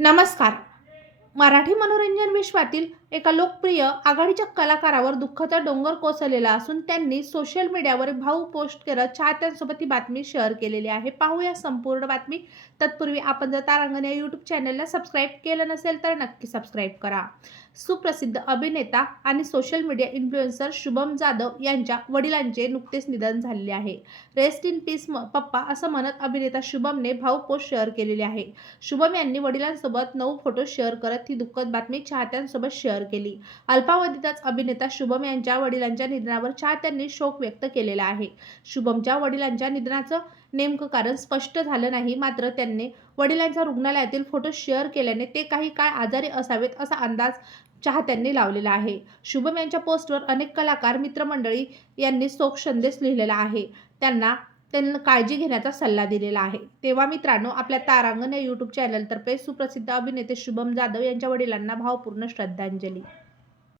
नमस्कार. मराठी मनोरंजन विश्वातील एका लोकप्रिय आघाडीच्या कलाकारावर दुःखाचा डोंगर कोसळलेला असून त्यांनी सोशल मीडियावर भावूक पोस्ट करत चाहत्यांसोबत ही बातमी शेअर केलेली आहे. पाहूया संपूर्ण बातमी. तत्पूर्वी आपण जर तारांगण या यूट्यूब चॅनलला सबस्क्राईब केलं नसेल तर नक्की सबस्क्राईब करा. सुप्रसिद्ध अभिनेता आणि social media influencer Shubham Jadhav यांच्या वडिलांचे नुकतेच निधन झालेले आहे. रेस्ट इन पीस पप्पा असं म्हणत अभिनेता शुभमने भावूक पोस्ट शेअर केलेली आहे. शुभम यांनी वडिलांसोबत 9 फोटो शेअर करत ही दुःखद बातमी चाहत्यांसोबत शेअर केली. अल्पावधीतच अभिनेता शुभम यांच्या वडिलांच्या निधनावर चाहत्यांनी शोक व्यक्त केलेला आहे. शुभमच्या वडिलांच्या निधनाचं नेमकं कारण स्पष्ट झालं नाही, मात्र त्यांनी वडिलांच्या रुग्णालयातील फोटो शेअर केल्याने ते काही काळ आजारी असावेत असा अंदाज चाहत्यांनी लावलेला आहे. शुभम यांच्या पोस्टवर अनेक कलाकार, मित्रमंडळी यांनी शोक संदेश लिहिलेला आहे. त्यांना काळजी घेण्याचा सल्ला दिलेला आहे. तेव्हा मित्रांनो, आपल्या तारांगण या यूट्यूब चॅनलतर्फे सुप्रसिद्ध अभिनेते शुभम जाधव यांच्या वडिलांना भावपूर्ण श्रद्धांजली.